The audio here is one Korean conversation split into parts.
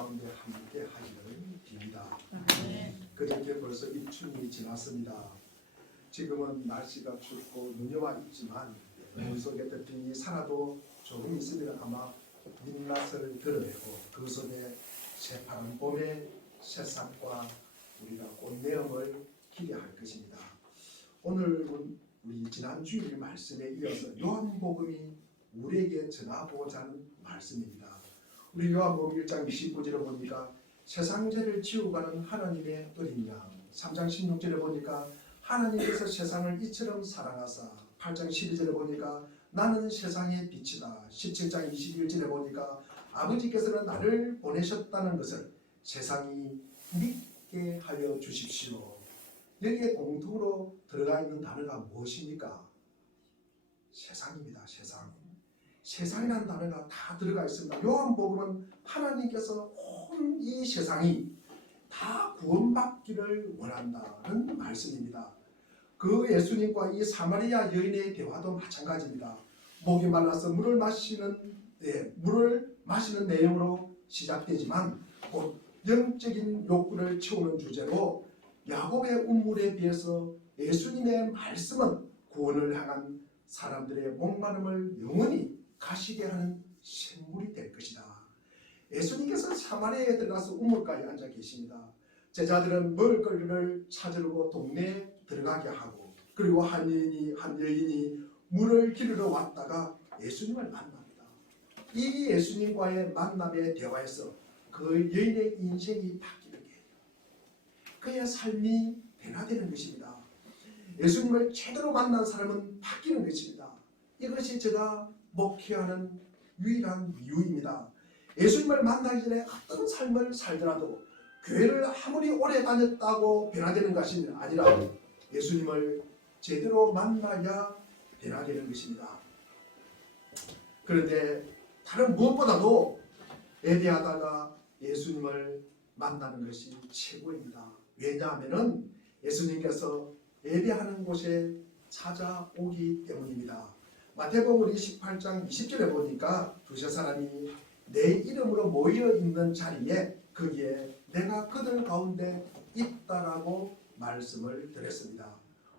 가운데 함께 하기를 빕니다. 네. 그렇게 벌써 입춘이 지났습니다. 지금은 날씨가 춥고 눈이 와 있지만 물 속에 덮인이 살아도 조금 있으면 아마 민낯을 드러내고 그 속에 새파란 봄의 새싹과 우리가 꽃내음을 기대할 것입니다. 오늘은 우리 지난 주일 말씀에 이어서 요한복음이 우리에게 전하고자 하는 말씀입니다. 우리 요한복음 1장 29절에 보니까 세상 죄를 지우가는 하나님의 어린 양, 3장 16절에 보니까 하나님께서 세상을 이처럼 사랑하사, 8장 12절에 보니까 나는 세상의 빛이다, 17장 21절에 보니까 아버지께서는 나를 보내셨다는 것을 세상이 믿게 하여 주십시오. 여기에 공통으로 들어가 있는 단어가 무엇입니까? 세상입니다. 세상. 세상이라는 단어가 다 들어가 있습니다. 요한복음은 하나님께서 온 이 세상이 다 구원받기를 원한다는 말씀입니다. 그 예수님과 이 사마리아 여인의 대화도 마찬가지입니다. 목이 말라서 물을 마시는 내용으로 시작되지만 곧 영적인 욕구를 채우는 주제로 야곱의 운물에 비해서 예수님의 말씀은 구원을 향한 사람들의 목마름을 영원히 가시게 하는 샘물이 될 것이다. 예수님께서 사마리아에 들어가서 우물가에 앉아 계십니다. 제자들은 먹을 거리를 찾으려고 동네에 들어가게 하고, 그리고 한 여인이 물을 기르러 왔다가 예수님을 만납니다. 이 예수님과의 만남의 대화에서 그 여인의 인생이 바뀌게 해요. 그의 삶이 변화되는 것입니다. 예수님을 제대로 만난 사람은 바뀌는 것입니다. 이것이 제가 목회하는 유일한 이유입니다. 예수님을 만나기 전에 어떤 삶을 살더라도 교회를 아무리 오래 다녔다고 변화되는 것이 아니라 예수님을 제대로 만나야 변화되는 것입니다. 그런데 다른 무엇보다도 예배하다가 예수님을 만나는 것이 최고입니다. 왜냐하면 예수님께서 예배하는 곳에 찾아오기 때문입니다. 마태복음 28장 20절에 보니까 두세 사람이 내 이름으로 모여 있는 자리에 거기에 내가 그들 가운데 있다라고 말씀을 드렸습니다.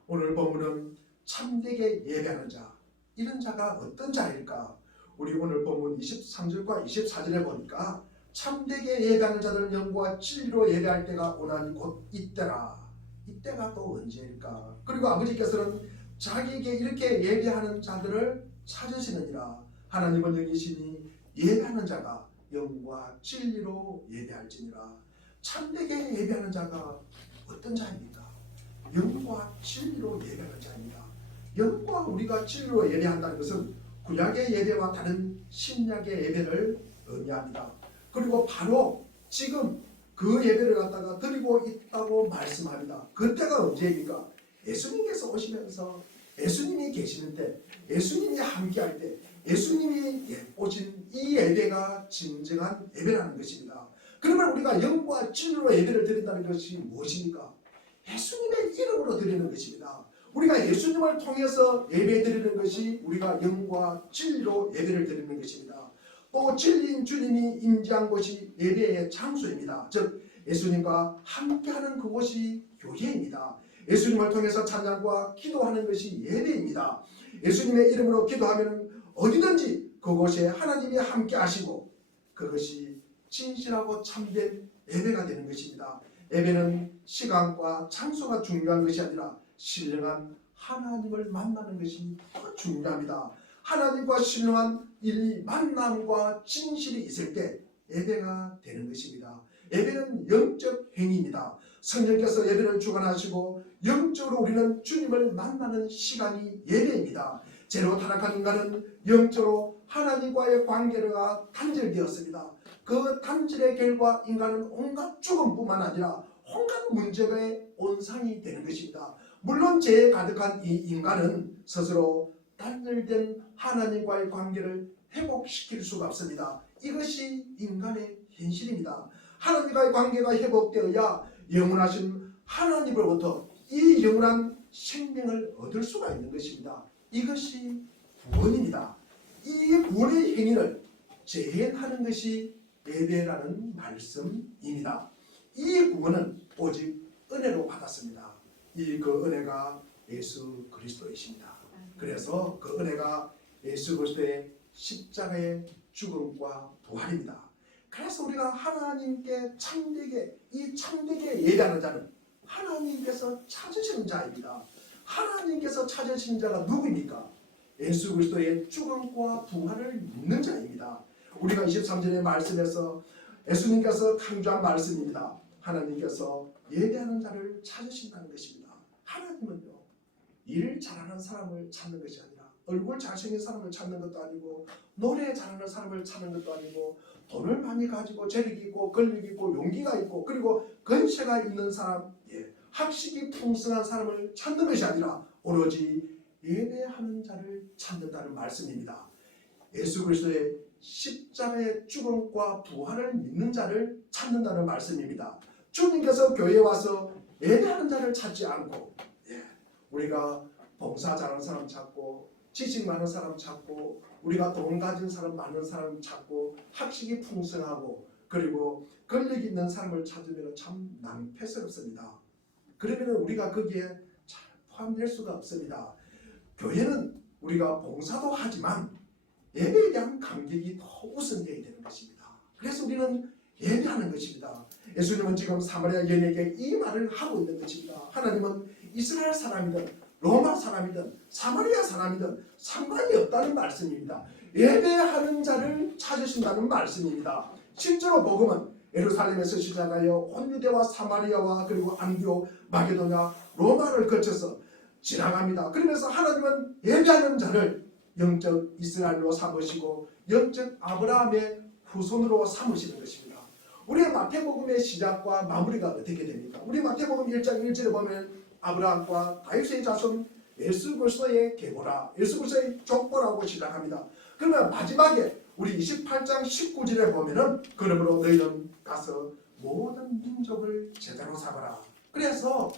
오늘 본문은 참되게 예배하는 자, 이런 자가 어떤 자일까? 우리 오늘 본문 23절과 24절에 보니까 참되게 예배하는 자들은 영과 진리로 예배할 때가 오나니 곧 이때라. 이때가 또 언제일까? 그리고 아버지께서는 자기에게 이렇게 예배하는 자들을 찾으시느니라. 하나님은 영이시니 예배하는 자가 영과 진리로 예배할지니라. 참되게 예배하는 자가 어떤 자입니까? 영과 진리로 예배하는 자입니다. 영과 우리가 진리로 예배한다는 것은 구약의 예배와 다른 신약의 예배를 의미합니다. 그리고 바로 지금 그 예배를 갖다가 드리고 있다고 말씀합니다. 그때가 언제입니까? 예수님께서 오시면서 예수님이 계시는 때, 예수님이 함께할 때, 예수님이 오신 이 예배가 진정한 예배라는 것입니다. 그러면 우리가 영과 진리로 예배를 드린다는 것이 무엇입니까? 예수님의 이름으로 드리는 것입니다. 우리가 예수님을 통해서 예배 드리는 것이 우리가 영과 진리로 예배를 드리는 것입니다. 또 진리인 주님이 임재한 곳이 예배의 장소입니다. 즉 예수님과 함께하는 그곳이 교회입니다. 예수님을 통해서 찬양과 기도하는 것이 예배입니다. 예수님의 이름으로 기도하면 어디든지 그곳에 하나님이 함께 하시고 그것이 진실하고 참된 예배가 되는 것입니다. 예배는 시간과 장소가 중요한 것이 아니라 신령한 하나님을 만나는 것이 더 중요합니다. 하나님과 신령한 이 만남과 진실이 있을 때 예배가 되는 것입니다. 예배는 영적 행위입니다. 성령께서 예배를 주관하시고 영적으로 우리는 주님을 만나는 시간이 예배입니다. 죄로 타락한 인간은 영적으로 하나님과의 관계가 단절되었습니다. 그 단절의 결과 인간은 온갖 죽음뿐만 아니라 온갖 문제의 온상이 되는 것입니다. 물론 죄에 가득한 이 인간은 스스로 단절된 하나님과의 관계를 회복시킬 수가 없습니다. 이것이 인간의 현실입니다. 하나님과의 관계가 회복되어야 영원하신 하나님으로부터 이 영원한 생명을 얻을 수가 있는 것입니다. 이것이 구원입니다. 이 구원의 행위를 재현하는 것이 예배라는 말씀입니다. 이 구원은 오직 은혜로 받았습니다. 그 은혜가 예수 그리스도이십니다. 그래서 그 은혜가 예수 그리스도의 십자가의 죽음과 부활입니다. 그래서 우리가 하나님께 참되게 예배하는 자는 하나님께서 찾으시는 자입니다. 하나님께서 찾으신 자가 누구입니까? 예수 그리스도의 죽음과 부활을 믿는 자입니다. 우리가 23절의 말씀에서 예수님께서 강조한 말씀입니다. 하나님께서 예배하는 자를 찾으신다는 것입니다. 하나님은요, 일 잘하는 사람을 찾는 것이 아니라 얼굴 잘생긴 사람을 찾는 것도 아니고 노래 잘하는 사람을 찾는 것도 아니고 돈을 많이 가지고 재력이 있고 권력이 있고 용기가 있고 그리고 권세가 있는 사람, 학식이 풍성한 사람을 찾는 것이 아니라 오로지 예배하는 자를 찾는다는 말씀입니다. 예수 그리스도의 십자가의 죽음과 부활을 믿는 자를 찾는다는 말씀입니다. 주님께서 교회에 와서 예배하는 자를 찾지 않고 우리가 봉사 잘하는 사람 찾고 지식 많은 사람 찾고 우리가 돈 가진 사람 많은 사람 찾고 학식이 풍성하고 그리고 권력 있는 사람을 찾으면 참 낭패스럽습니다. 그러면 우리가 거기에 잘 포함될 수가 없습니다. 교회는 우리가 봉사도 하지만 예배에 대한 감격이 더 우선되어야 되는 것입니다. 그래서 우리는 예배하는 것입니다. 예수님은 지금 사마리아 여인에게 이 말을 하고 있는 것입니다. 하나님은 이스라엘 사람이든 로마 사람이든 사마리아 사람이든 상관이 없다는 말씀입니다. 예배하는 자를 찾으신다는 말씀입니다. 실제로 복음은 예루살렘에서 시작하여 온 유대와 사마리아와 그리고 안디옥, 마게도냐, 로마를 거쳐서 지나갑니다. 그러면서 하나님은 예배하는 자를 영적 이스라엘로 삼으시고 영적 아브라함의 후손으로 삼으시는 것입니다. 우리의 마태복음의 시작과 마무리가 어떻게 됩니까? 우리 마태복음 1장 1절에 보면 아브라함과 다윗의 자손 예수 그리스도의 계보라, 예수 그리스도의 족보라고 시작합니다. 그러면 마지막에 우리 28장 19절에 보면은 그러므로 너희는 가서 모든 민족을 제자로 삼아라. 그래서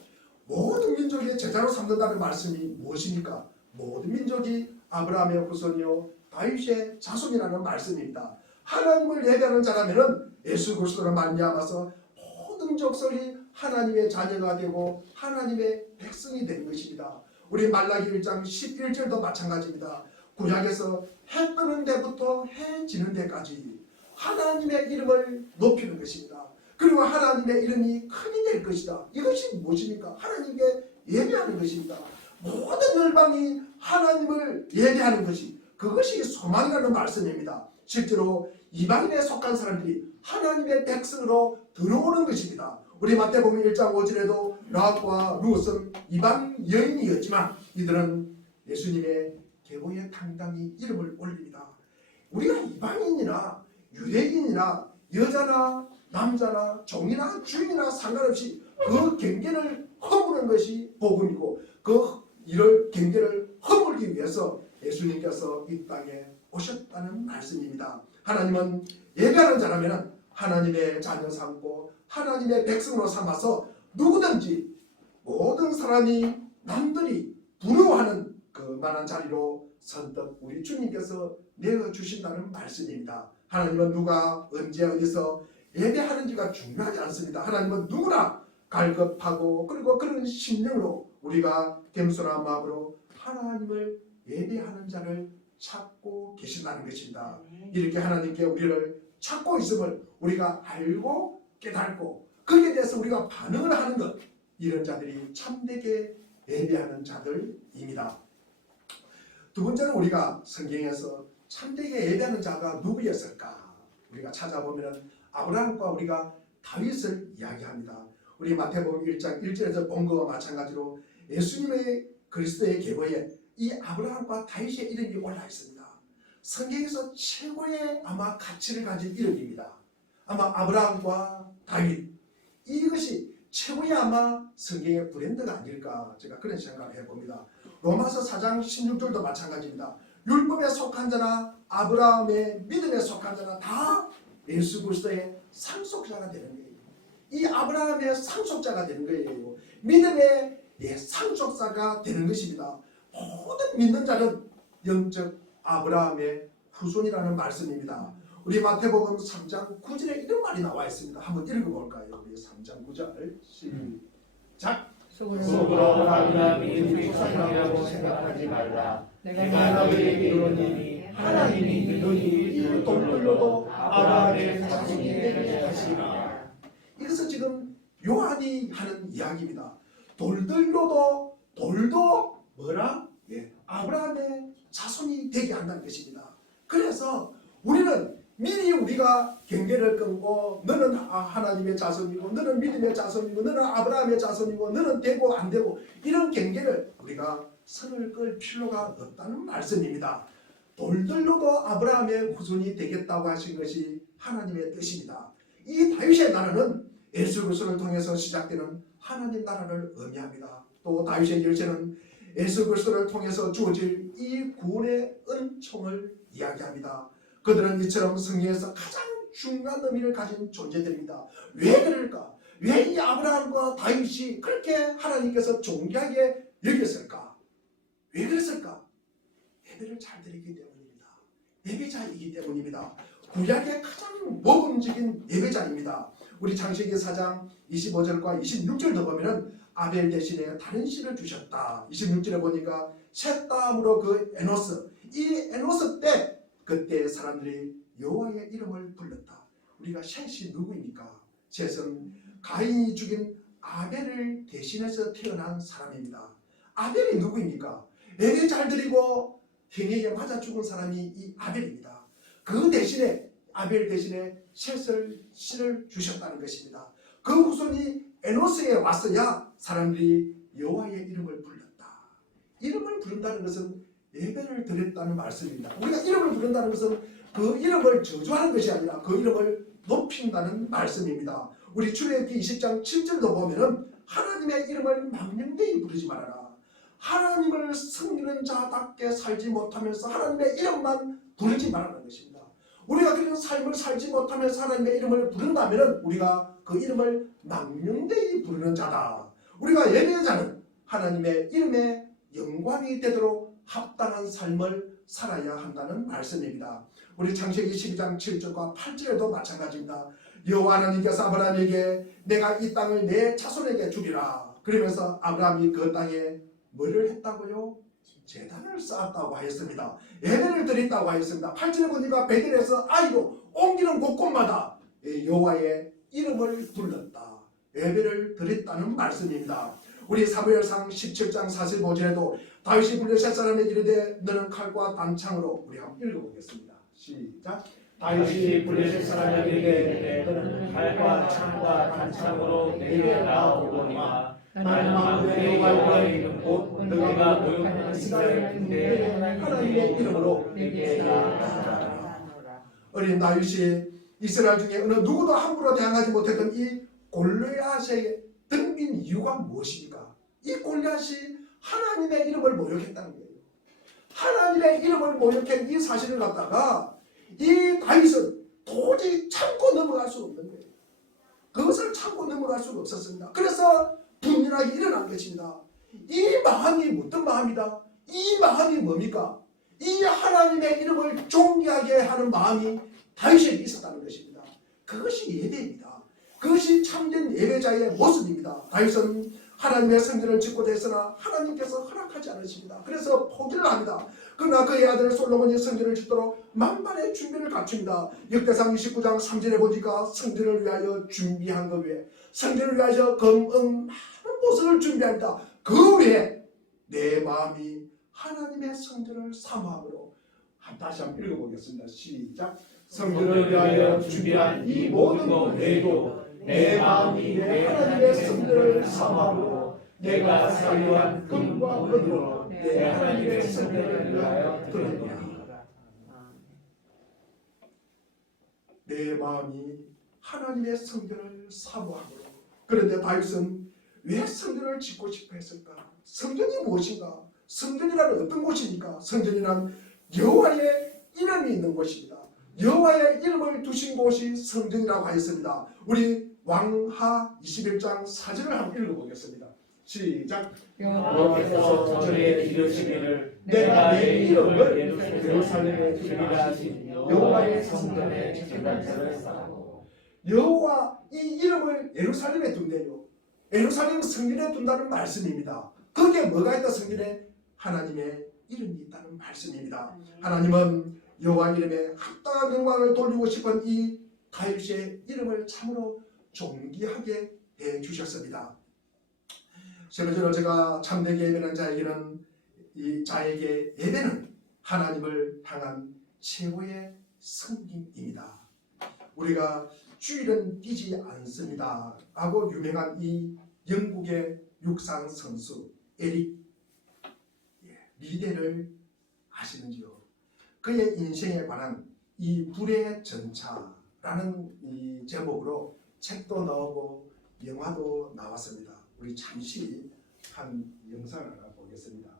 모든 민족의 제자로 삼는다는 말씀이 무엇입니까? 모든 민족이 아브라함의 후손이요 다윗의 자손이라는 말씀입니다. 하나님을 예배하는 자라면은 예수 그리스도를 말미암아서 모든 족속이 하나님의 자녀가 되고 하나님의 백성이 되는 것입니다. 우리 말라기 1장 11절도 마찬가지입니다. 구약에서 해 뜨는 데부터 해 지는 데까지 하나님의 이름을 높이는 것입니다. 그리고 하나님의 이름이 크게 될 것이다. 이것이 무엇입니까? 하나님께 예배하는 것입니다. 모든 열방이 하나님을 예배하는 것이 그것이 소망이라는 말씀입니다. 실제로 이방인에 속한 사람들이 하나님의 백성으로 들어오는 것입니다. 우리 마태복음 1장 5절에도 라합과 룻은 이방 여인이었지만 이들은 예수님의 계보에 당당히 이름을 올립니다. 우리가 이방인이나 유대인이나 여자나 남자나 종이나 주인이나 상관없이 그 경계를 허무는 것이 복음이고 이를 경계를 허물기 위해서 예수님께서 이 땅에 오셨다는 말씀입니다. 하나님은 예배하는 자라면 하나님의 자녀 삼고 하나님의 백성으로 삼아서 누구든지 모든 사람이 남들이 부러워하는 그만한 자리로 선뜻 우리 주님께서 내어주신다는 말씀입니다. 하나님은 누가 언제 어디서 예배하는지가 중요하지 않습니다. 하나님은 누구나 갈급하고 그리고 그런 심령으로 우리가 겸손한 마음으로 하나님을 예배하는 자를 찾고 계신다는 것입니다. 이렇게 하나님께 우리를 찾고 있음을 우리가 알고 깨닫고 거기에 대해서 우리가 반응을 하는 것, 이런 자들이 참되게 예배하는 자들입니다. 두 번째는 우리가 성경에서 참되게 예배하는 자가 누구였을까? 우리가 찾아보면 아브라함과 우리가 다윗을 이야기합니다. 우리 마태복음 1장 1절에서 본 것과 마찬가지로 예수님의 그리스도의 계보에 이 아브라함과 다윗의 이름이 올라 있습니다. 성경에서 최고의 아마 가치를 가진 이름입니다. 아마 아브라함과 다윗, 이것이 최고의 아마 성경의 브랜드가 아닐까, 제가 그런 생각을 해봅니다. 로마서 4장 16절도 마찬가지입니다. 율법에 속한 자나 아브라함의 믿음에 속한 자나 다 예수 그리스도의 상속자가 되는 거예요. 이 아브라함의 상속자가 되는 거예요. 믿음의 상속자가 되는 것입니다. 모든 믿는 자는 영적 아브라함의 후손이라는 말씀입니다. 우리 마태복음 3장 9절에 이런 말이 나와 있습니다. 한번 읽어볼까요? 우리 3장 9절 시작. 속으로 아브라함이 믿음이라고 생각하지 말라. 내가 너희에게 이르노니 하나님이 너희 이 돌들로도 아브라함의 자손이 되게 하시리라. 이것은 지금 요한이 하는 이야기입니다. 돌도 뭐라? 아브라함의 자손이 되게 한다는 것입니다. 그래서 우리는 미리 우리가 경계를 끊고 너는 하나님의 자손이고 너는 믿음의 자손이고 너는 아브라함의 자손이고 너는 되고 안 되고 이런 경계를 우리가 선을 끌 필요가 없다는 말씀입니다. 돌들로도 아브라함의 후손이 되겠다고 하신 것이 하나님의 뜻입니다. 이 다윗의 나라는 예수 그리스도를 통해서 시작되는 하나님 나라를 의미합니다. 또 다윗의 열쇠는 예수 그리스도를 통해서 주어질 이 구원의 은총을 이야기합니다. 그들은 이처럼 성경에서 가장 중요한 의미를 가진 존재들입니다. 왜 그럴까? 왜 이 아브라함과 다윗이 그렇게 하나님께서 존귀하게 여겼을까? 왜 그랬을까? 예배를 잘 드리기 때문입니다. 예배자이기 때문입니다. 구약의 가장 모범적인 예배자입니다. 우리 창세기 4장 25절과 26절도 보면은 아벨 대신에 다른 씨를 주셨다. 26절에 보니까 셋 다음으로 그 에노스, 이 에노스 때 그때 사람들이 여호와의 이름을 불렀다. 우리가 셋이 누구입니까? 셋은 가인이 죽인 아벨을 대신해서 태어난 사람입니다. 아벨이 누구입니까? 예배 잘 드리고 행위에 맞아 죽은 사람이 이 아벨입니다. 그 대신에 아벨 대신에 셋을 씨를 주셨다는 것입니다. 그 후손이 에노스에 왔어야 사람들이 여호와의 이름을 불렀다. 이름을 부른다는 것은 예배를 드렸다는 말씀입니다. 우리가 이름을 부른다는 것은 그 이름을 저주하는 것이 아니라 그 이름을 높인다는 말씀입니다. 우리 출애굽기 20장 7절도 보면은 하나님의 이름을 망령되이 부르지 말아라. 하나님을 섬기는 자답게 살지 못하면서 하나님의 이름만 부르지 말라는 것입니다. 우리가 그런 삶을 살지 못하면서 하나님의 이름을 부른다면 우리가 그 이름을 망령되이 부르는 자다. 우리가 예배자는 하나님의 이름에 영광이 되도록 합당한 삶을 살아야 한다는 말씀입니다. 우리 창세기 12장 7절과 8절에도 마찬가지입니다. 여호와 하나님께서 아브라함에게 내가 이 땅을 내 자손에게 주리라. 그러면서 아브라함이 그 땅에 뭐를 했다고요? 제단을 쌓았다고 하였습니다. 예배를 드렸다고 하였습니다. 8절에 보니까 베델에서 아이로 옮기는 곳곳마다 여호와의 이름을 불렀다. 예배를 드렸다는 말씀입니다. 우리 사무엘상 17장 45절에도 다윗이 불러 세 사람에게 이르되 너는 칼과 단창으로 우리 한번 읽어보겠습니다. 시작. 다윗이 불러 세 사람에게 너는 칼과 창과 단창으로 내게 나아오거니와 나는 만군의 여호와의 이름 곧 너희가 모욕하는 이스라엘인데 하나님의 이름으로 내게 나아가라. 어린 다윗이 이스라엘 중에 어느 누구도 함부로 대항하지 못했던 이 골리앗에 덤빈 이유가 무엇입니까? 이 골리앗이 하나님의 이름을 모욕했다는 거예요. 하나님의 이름을 모욕한 이 사실을 갖다가 이 다윗은 도저히 참고 넘어갈 수 없는 거예요. 그것을 참고 넘어갈 수가 없었습니다. 그래서 분열하게 일어난 것입니다. 이 마음이 어떤 마음이다? 이 마음이 뭡니까? 이 하나님의 이름을 존귀하게 하는 마음이 다윗에게 있었다는 것입니다. 그것이 예배입니다. 그것이 참된 예배자의 모습입니다. 다윗은 하나님의 성전을 짓고자 했으나 하나님께서 허락하지 않으십니다. 그래서 포기를 합니다. 그러나 그의 아들 솔로몬이 성전을 짓도록 만반의 준비를 갖춥니다. 역대상 29장 3절에 보니까 성전을 위하여 준비한 것 외에 성전을 위하여 금은 많은 보석을 준비합니다. 그 외에 내 마음이 하나님의 성전을 사모함으로 다시 한번 읽어보겠습니다. 시작. 성전을 위하여 준비한 이 모든 것 외에도 내 마음이 내 하나님의 성전을 사모함으로 내가 사유한 금과 은으로 내 하나님의 성전을 위하여 드렸노라. 내 마음이 하나님의 성전을 사모함으로. 그런데 다윗은 왜 성전을 짓고 싶어 했을까? 성전이 무엇인가? 성전이란 어떤 곳입니까? 성전이란 여호와의 이름이 있는 곳입니다. 여호와의 이름을 두신 곳이 성전이라고 하였습니다. 우리 왕하 21장 4절을 한번 읽어보겠습니다. 시작. 여호와께서 전에 이르시기를 내가 내 이름을 예루살렘에 두리라 하시며 여호와의 성전에 제단제를 쌓고 여호와 이 이름을 예루살렘에 둔대요. 예루살렘 성전에 둔다는 말씀입니다. 거기에 뭐가 있다? 성전에 하나님의 이름이 있다는 말씀입니다. 하나님은 여호와 이름에 합당한 영광을 돌리고 싶은 이 다윗의 이름을 참으로 존귀하게 해주셨습니다. 세 번째로 제가 참되게 예배하는 자에게는 이 자에게 예배는 하나님을 향한 최고의 섬김입니다. 우리가 주일은 뛰지 않습니다 하고 유명한 이 영국의 육상 선수 에릭 리데를 아시는지요? 그의 인생에 관한 이 불의 전차라는 이 제목으로 책도 나오고 영화도 나왔습니다. 우리 잠시 한 영상을 하나 보겠습니다.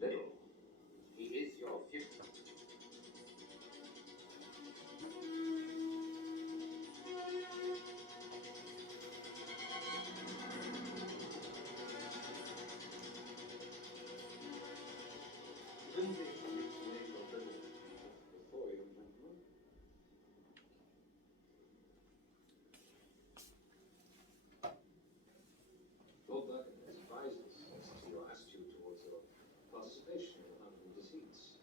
Little. He is your future. Lord Birkin has advised us as to your attitude towards your participation in the hunting deceits,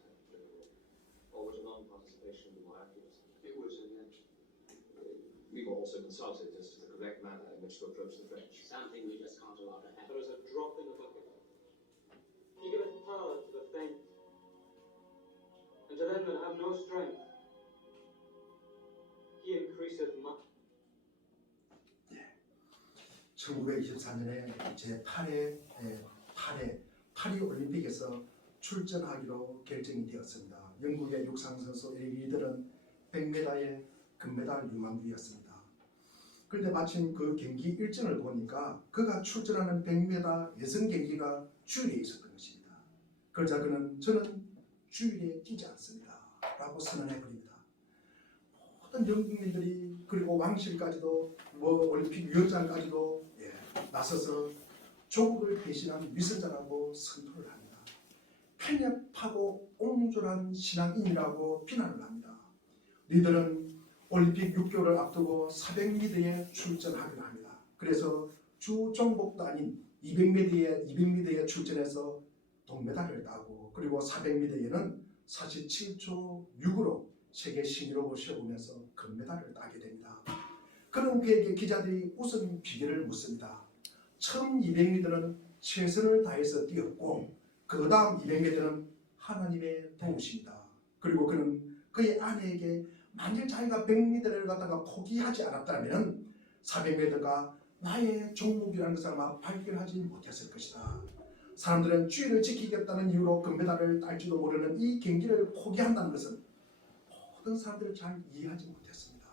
or was non-participation be more accurate? It was we were also consulted as to the correct manner in which to approach the French. Something we just can't allow to happen. There is a drop in the bucket. He giveth power to the faint, and to them that have no strength. He increaseth much. 1924년에 제8회 파리 올림픽에서 출전하기로 결정이 되었습니다. 영국의 육상선수 에릭 리더는 100m의 금메달 유망주였습니다. 그런데 마침 그 경기 일정을 보니까 그가 출전하는 100m 여성 경기가 주일에 있었던 것입니다. 그러자 그는 저는 주일에 뛰지 않습니다 라고 선언해버립니다. 모든 영국민들이 그리고 왕실까지도 올림픽 위원장까지도 나서서 조국을 대신한 위선자라고 선포를 합니다. 편협하고 옹졸한 신앙인이라고 비난을 합니다. 리더는 올림픽 6개월을 앞두고 400m에 출전하기로 합니다. 그래서 주 종목도 아닌 200m에 출전해서 동메달을 따고 그리고 400m에는 47초 6으로 세계 신기록을 세우면서 금메달을 따게 됩니다. 그런 그에게 기자들이 우선 비결을 묻습니다. 처음 200m는 최선을 다해서 뛰었고 그 다음 200m는 하나님의 도우십니다. 그리고 그는 그의 아내에게 만일 자기가 100m를 갖다가 포기하지 않았다면 400m가 나의 종목이라는 것을 아마 발견하지 못했을 것이다. 사람들은 주의를 지키겠다는 이유로 금메달을 딸지도 모르는 이 경기를 포기한다는 것은 모든 사람들을 잘 이해하지 못했습니다.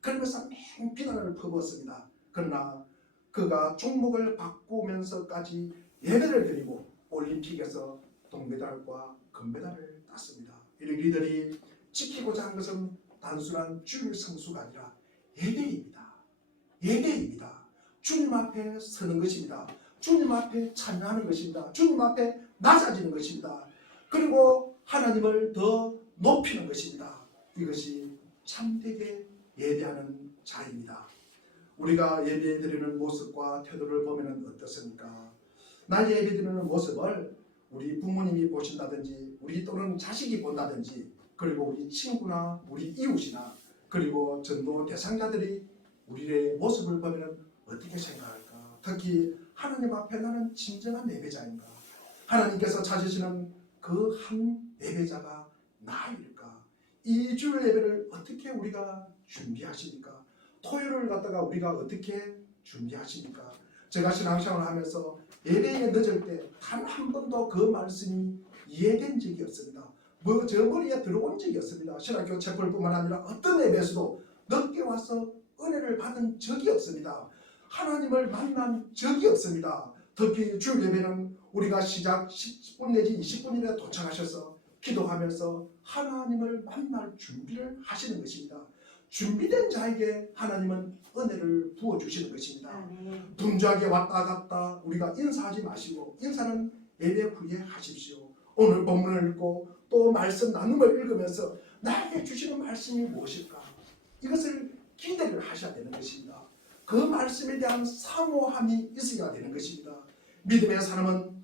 그러면서 맹 비난을 퍼부었습니다. 그러나 그가 종목을 바꾸면서까지 예배를 드리고 올림픽에서 동메달과 금메달을 땄습니다. 이 리더들이 지키고자 한 것은 단순한 주일 성수가 아니라 예배입니다. 예배입니다. 주님 앞에 서는 것입니다. 주님 앞에 참여하는 것입니다. 주님 앞에 낮아지는 것입니다. 그리고 하나님을 더 높이는 것입니다. 이것이 참되게 예배하는 자입니다. 우리가 예배드리는 모습과 태도를 보면 어떻습니까? 날 예배드리는 모습을 우리 부모님이 보신다든지 우리 또는 자식이 본다든지 그리고 우리 친구나 우리 이웃이나 그리고 전도 대상자들이 우리의 모습을 보면 어떻게 생각할까? 특히 하나님 앞에 나는 진정한 예배자인가? 하나님께서 찾으시는 그 한 예배자가 나일까? 이 주일 예배를 어떻게 우리가 준비하십니까? 토요일을 갖다가 우리가 어떻게 준비하십니까? 제가 신앙생활을 하면서 예배에 늦을 때 단 한 번도 그 말씀이 이해된 적이 없습니다. 저 머리에 들어온 적이 없습니다. 신학교 채플뿐만 아니라 어떤 예배에서도 늦게 와서 은혜를 받은 적이 없습니다. 하나님을 만난 적이 없습니다. 특히 주일 예배는 우리가 시작 10분 내지 20분이나 도착하셔서 기도하면서 하나님을 만날 준비를 하시는 것입니다. 준비된 자에게 하나님은 은혜를 부어주시는 것입니다. 분주하게 왔다 갔다 우리가 인사하지 마시고 인사는 예배 후에 하십시오. 오늘 본문을 읽고 또 말씀 나눔을 읽으면서 나에게 주시는 말씀이 무엇일까? 이것을 기대를 하셔야 되는 것입니다. 그 말씀에 대한 사모함이 있어야 되는 것입니다. 믿음의 사람은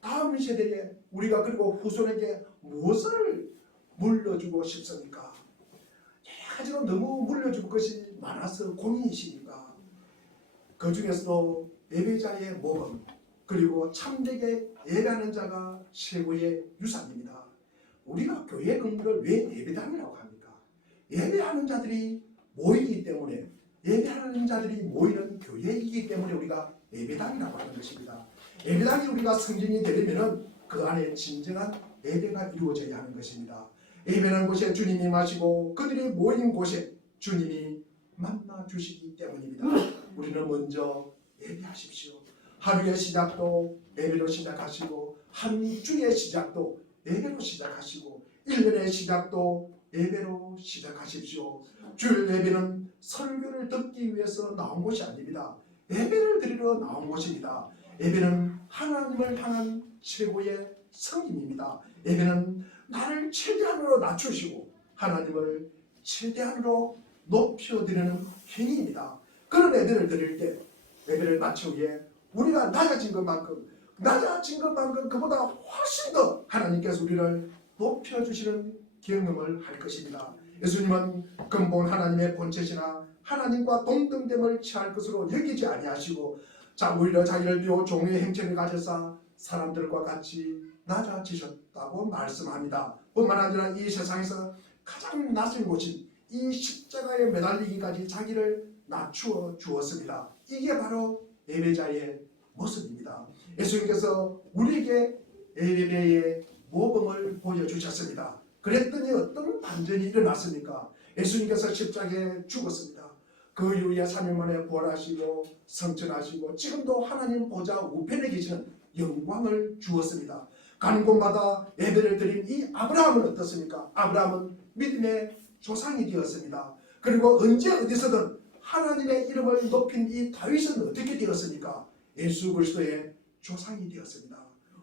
다음 세대에 우리가 그리고 후손에게 무엇을 물려주고 싶습니까? 여러 가지로 너무 물려줄 것이 많아서 고민이십니까? 그 중에서도 예배자의 모범 그리고 참되게 예배하는 자가 최고의 유산입니다. 우리가 교회 근무를 왜 예배당이라고 합니까? 예배하는 자들이 모이기 때문에 예배하는 자들이 모이는 교회이기 때문에 우리가 예배당이라고 하는 것입니다. 예배당이 우리가 승진이 되려면 그 안에 진정한 예배가 이루어져야 하는 것입니다. 예배하는 곳에 주님이 임하시고 그들이 모인 곳에 주님이 만나 주시기 때문입니다. 우리는 먼저 예배하십시오. 하루의 시작도 예배로 시작하시고 한 주의 시작도 예배로 시작하시고 1년의 시작도 예배로 시작하십시오. 주일 예배는 설교를 듣기 위해서 나온 것이 아닙니다. 예배를 드리러 나온 것입니다. 예배는 하나님을 향한 최고의 성임입니다. 예배는 나를 최대한으로 낮추시고 하나님을 최대한으로 높여드리는 행위입니다. 그런 예배를 드릴 때 예배를 마치기 위해 우리가 낮아진 것만큼 그보다 훨씬 더 하나님께서 우리를 높여주시는 경험을 할 것입니다. 예수님은 근본 하나님의 본체시나 하나님과 동등됨을 취할 것으로 여기지 아니하시고 오히려 자기를 비워 종의 행체를 가져사 사람들과 같이 낮아지셨다고 말씀합니다. 뿐만 아니라 이 세상에서 가장 낮은 곳인 이 십자가에 매달리기까지 자기를 낮추어 주었습니다. 이게 바로 예배자의 모습입니다. 예수님께서 우리에게 예배의 모범을 보여주셨습니다. 그랬더니 어떤 반전이 일어났습니까? 예수님께서 십자가에 죽었습니다. 그 이후에 3일 만에 부활하시고 성천하시고 지금도 하나님 보좌 우편에 계시는 영광을 주었습니다. 가는 곳마다 예배를 드린 이 아브라함은 어떻습니까? 아브라함은 믿음의 조상이 되었습니다. 그리고 언제 어디서든 하나님의 이름을 높인 이 다윗은 어떻게 되었습니까? 예수 그리스도의 조상이 되었습니다.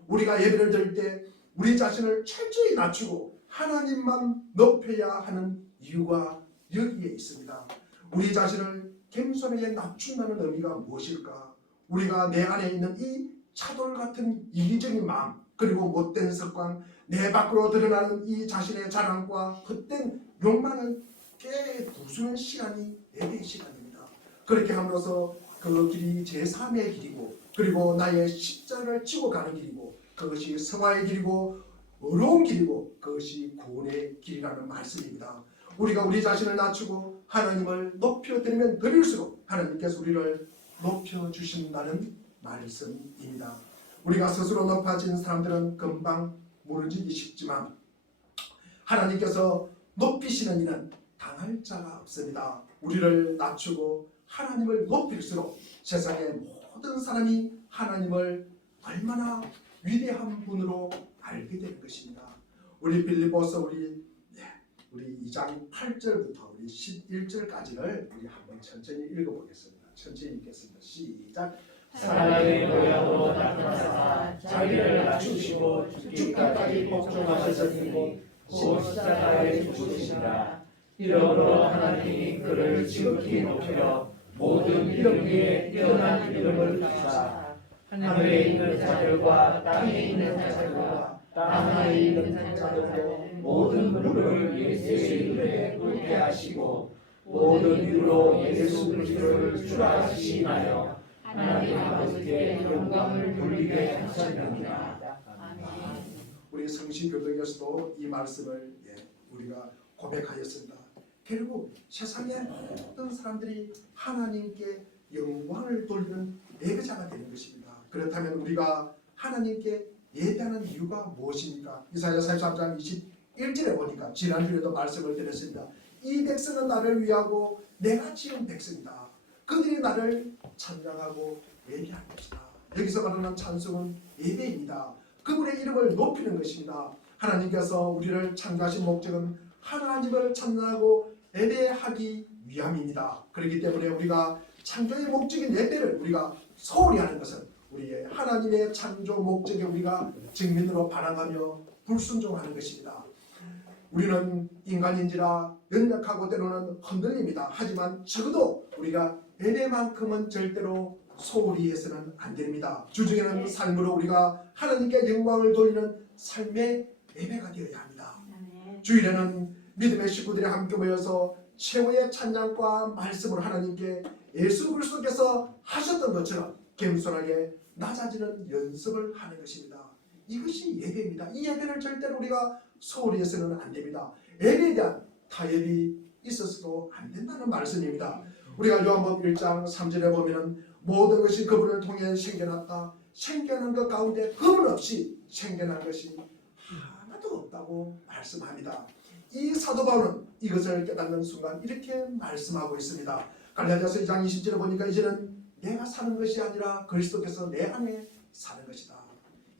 우리가 예배를 드릴 때 우리 자신을 철저히 낮추고 하나님만 높여야 하는 이유가 여기에 있습니다. 우리 자신을 겸손하게 낮춘다는 의미가 무엇일까? 우리가 내 안에 있는 이 차돌 같은 이기적인 마음 그리고 못된 습관 내 밖으로 드러나는 이 자신의 자랑과 헛된 욕망을 깨부수는 시간이 예배의 시간입니다. 그렇게 함으로써 그 길이 제3의 길이고 그리고 나의 십자가를 지고 가는 길이고 그것이 성화의 길이고 어려운 길이고 그것이 구원의 길이라는 말씀입니다. 우리가 우리 자신을 낮추고 하나님을 높여드리면 드릴수록 하나님께서 우리를 높여주신다는 말씀입니다. 우리가 스스로 높아진 사람들은 금방 무너지기 쉽지만 하나님께서 높이시는 이는 당할 자가 없습니다. 우리를 낮추고 하나님을 높일수록 세상의 모든 사람이 하나님을 얼마나 위대한 분으로 알게 되는 것입니다. 우리 빌립보서 우리 2장 8절부터 우리 11절까지를 우리 한번 천천히 읽어보겠습니다. 천천히 읽겠습니다. 시작. 사람의 모양으로 나타나사 자기를 낮추시고 죽기까지 복종하셨으니 곧 십자가에 죽으시니라. 이러므로 하나님이 그를 지극히 높여 모든 이름 위에 뛰어난 이름을 주사 하늘에 있는 자들과 땅에 있는 자들과 땅 하에 있는 자들도 모든 무릎을 예수의 이름에 꿇게 하시고 모든 이유로 예수 그리스도를 주라 시인하여 하나님 아버지께 영광을 돌리게 하셨느니라. 우리 성시교독에서도 이 말씀을 우리가 고백하였습니다. 결국 세상의 모든 사람들이 하나님께 영광을 돌리는 예배자가 되는 것입니다. 그렇다면 우리가 하나님께 예배하는 이유가 무엇입니까? 이사야 43장 21절에 보니까 지난주에도 말씀을 드렸습니다. 이 백성은 나를 위하고 내가 지은 백성이다. 그들이 나를 찬양하고 예배할 것이다. 여기서 말하는 찬송은 예배입니다. 그분의 이름을 높이는 것입니다. 하나님께서 우리를 창조하신 목적은 하나님을 찬양하고 예배하기 위함입니다. 그렇기 때문에 우리가 창조의 목적인 예배를 우리가 소홀히 하는 것은 우리의 하나님의 창조 목적에 우리가 증민으로 반항하며 불순종하는 것입니다. 우리는 인간인지라 연약하고 때로는 흔들립니다. 하지만 적어도 우리가 예배만큼은 절대로 소홀히 해서는 안 됩니다. 주중에는 삶으로 우리가 하나님께 영광을 돌리는 삶의 예배가 되어야 합니다. 주일에는 믿음의 식구들이 함께 모여서 최후의 찬양과 말씀으로 하나님께 예수 그리스도께서 하셨던 것처럼 겸손하게 낮아지는 연습을 하는 것입니다. 이것이 예배입니다. 이 예배를 절대로 우리가 소홀히 해서는 안 됩니다. 예배에 대한 타협이 있어서도 안 된다는 말씀입니다. 우리가 요한복음 1장 3절에 보면 모든 것이 그분을 통해 생겨났다. 생겨난 것 가운데 그분 없이 생겨난 것이 하나도 없다고 말씀합니다. 이 사도 바울은 이것을 깨닫는 순간 이렇게 말씀하고 있습니다. 갈라디아서 2장 20절에 보니까 이제는 내가 사는 것이 아니라 그리스도께서 내 안에 사는 것이다.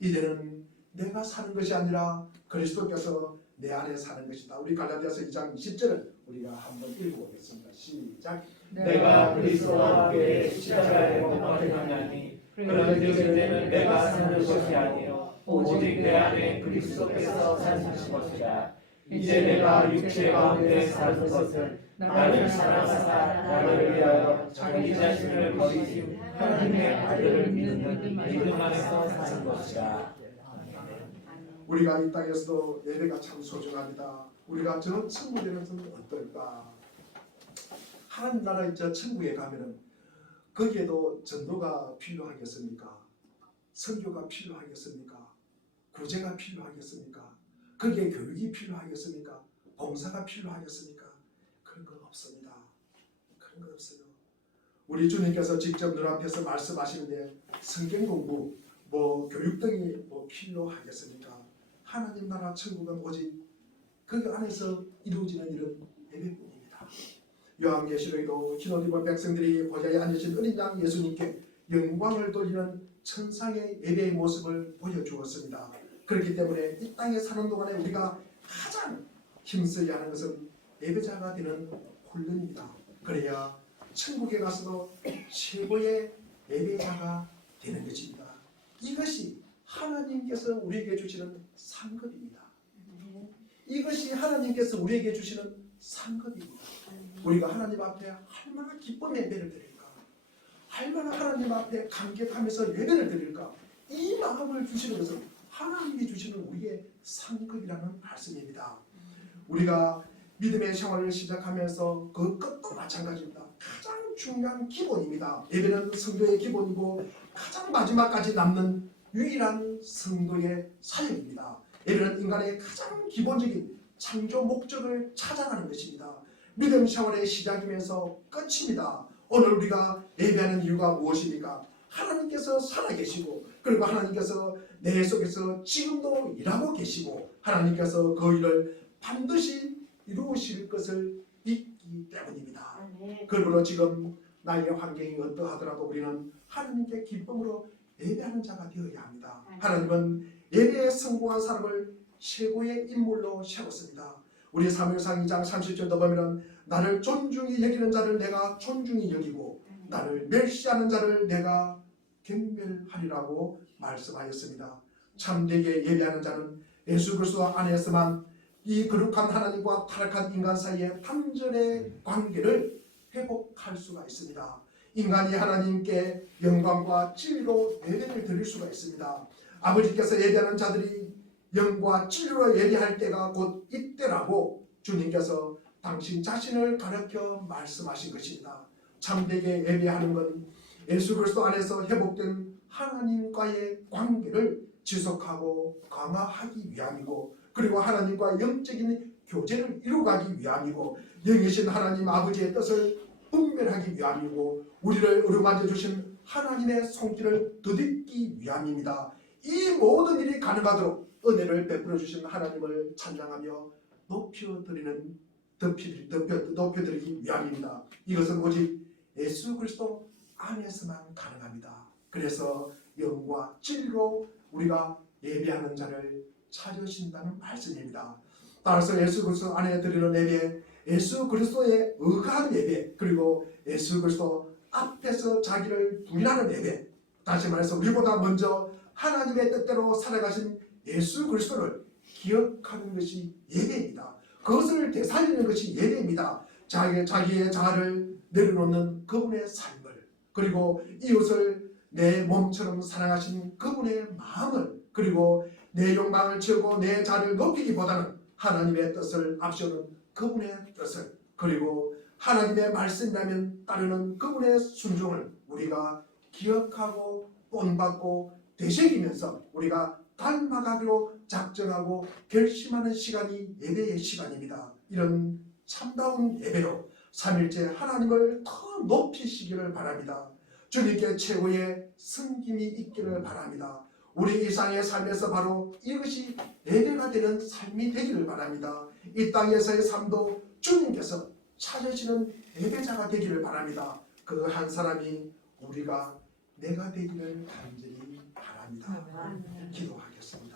이제는 내가 사는 것이 아니라 그리스도께서 내 안에 사는 것이다. 우리 갈라디아서 2장 20절을 우리가 한번 읽어보겠습니다. 시작. 내가 그리스도와 함께 십자가에 못 박혔나니 그런즉 이제는 내가 사는 것이 아니요 오직 내 안에 그리스도께서 사시는 것이다. 이제 내가 육체 가운데 사는 것을 나를 사랑하사 나를 위하여 자기 자신을 버리신 하나님의 아들을 믿는 믿음 안에서 사는 것이다. 우리가 이 땅에서도 예배가 참 소중합니다. 우리가 저 천국에 가서는 어떨까? 하나님 나라의 저 천국에 가면은 거기에도 전도가 필요하겠습니까? 선교가 필요하겠습니까? 구제가 필요하겠습니까? 거기에 교육이 필요하겠습니까? 봉사가 필요하겠습니까? 그런 건 없습니다. 그런 건 없어요. 우리 주님께서 직접 눈앞에서 말씀하시는데 성경 공부, 교육 등이 필요하겠습니까? 하나님 나라 천국은 오직 그 안에서 이루어지는 일은 예배뿐입니다. 요한계시록에도 흰 옷 입은 백성들이 보좌에 앉으신 어린 양 예수님께 영광을 돌리는 천상의 예배의 모습을 보여주었습니다. 그렇기 때문에 이 땅에 사는 동안에 우리가 가장 힘써야 하는 것은 예배자가 되는 훈련입니다. 그래야 천국에 가서도 최고의 예배자가 되는 것입니다. 이것이 하나님께서 우리에게 주시는 상급입니다. 이것이 하나님께서 우리에게 주시는 상급입니다. 우리가 하나님 앞에 얼마나 기쁨의 예배를 드릴까? 얼마나 하나님 앞에 감격하면서 예배를 드릴까? 이 마음을 주시는 것은 하나님이 주시는 우리의 상급이라는 말씀입니다. 우리가 믿음의 생활을 시작하면서 그 끝도 마찬가지입니다. 가장 중요한 기본입니다. 예배는 성도의 기본이고 가장 마지막까지 남는 유일한 성도의 사역입니다. 예배는 인간의 가장 기본적인 창조 목적을 찾아가는 것입니다. 믿음 생활의 시작이면서 끝입니다. 오늘 우리가 예배하는 이유가 무엇입니까? 하나님께서 살아계시고 그리고 하나님께서 내 속에서 지금도 일하고 계시고 하나님께서 그 일을 반드시 이루실 것을 믿기 때문입니다. 그러므로 지금 나의 환경이 어떠하더라도 우리는 하나님께 기쁨으로 예배하는 자가 되어야 합니다. 하나님은 예배에 성공한 사람을 최고의 인물로 세웠습니다. 우리 사무엘상 2장 30절도 보면 나를 존중히 여기는 자를 내가 존중히 여기고 나를 멸시하는 자를 내가 경멸하리라고 말씀하였습니다. 참되게 예배하는 자는 예수 그리스도 안에서만 이 거룩한 하나님과 타락한 인간 사이의 단절의 관계를 회복할 수가 있습니다. 인간이 하나님께 영광과 진리로 예배를 드릴 수가 있습니다. 아버지께서 예배하는 자들이 영과 진리로 예배할 때가 곧 이때라고 주님께서 당신 자신을 가르쳐 말씀하신 것입니다. 참되게 예배하는 건 예수 그리스도 안에서 회복된 하나님과의 관계를 지속하고 강화하기 위함이고 그리고 하나님과 영적인 교제를 이루어가기 위함이고 영이신 하나님 아버지의 뜻을 분별하기 위함이고 우리를 어루만져 주신 하나님의 손길을 더듬기 위함입니다. 이 모든 일이 가능하도록 은혜를 베풀어 주신 하나님을 찬양하며 높여드리기 위함입니다. 이것은 오직 예수 그리스도 안에서만 가능합니다. 그래서 영과 진리로 우리가 예배하는 자를 찾으신다는 말씀입니다. 따라서 예수 그리스도 안에 드리는 예배, 예수 그리스도에 의거하는 예배, 그리고 예수 그리스도 앞에서 자기를 부인하는 예배, 다시 말해서 우리보다 먼저 하나님의 뜻대로 살아가신 예수 그리스도를 기억하는 것이 예배입니다. 그것을 되살리는 것이 예배입니다. 자기의 자아를 내려놓는 그분의 삶을, 그리고 이웃을 내 몸처럼 사랑하신 그분의 마음을, 그리고 내 욕망을 채우고 내 자를 높이기보다는 하나님의 뜻을 앞세우는 그분의 뜻을, 그리고 하나님의 말씀이라면 따르는 그분의 순종을 우리가 기억하고 본받고 되새기면서 우리가 닮아가기로 작정하고 결심하는 시간이 예배의 시간입니다. 이런 참다운 예배로 3일째 하나님을 더 높이시기를 바랍니다. 주님께 최고의 승김이 있기를 바랍니다. 우리 일상의 삶에서 바로 이것이 예배가 되는 삶이 되기를 바랍니다. 이 땅에서의 삶도 주님께서 찾으시는 예배자가 되기를 바랍니다. 그 한 사람이 우리가 내가 되기를 간절히 바랍니다. 기도하겠습니다.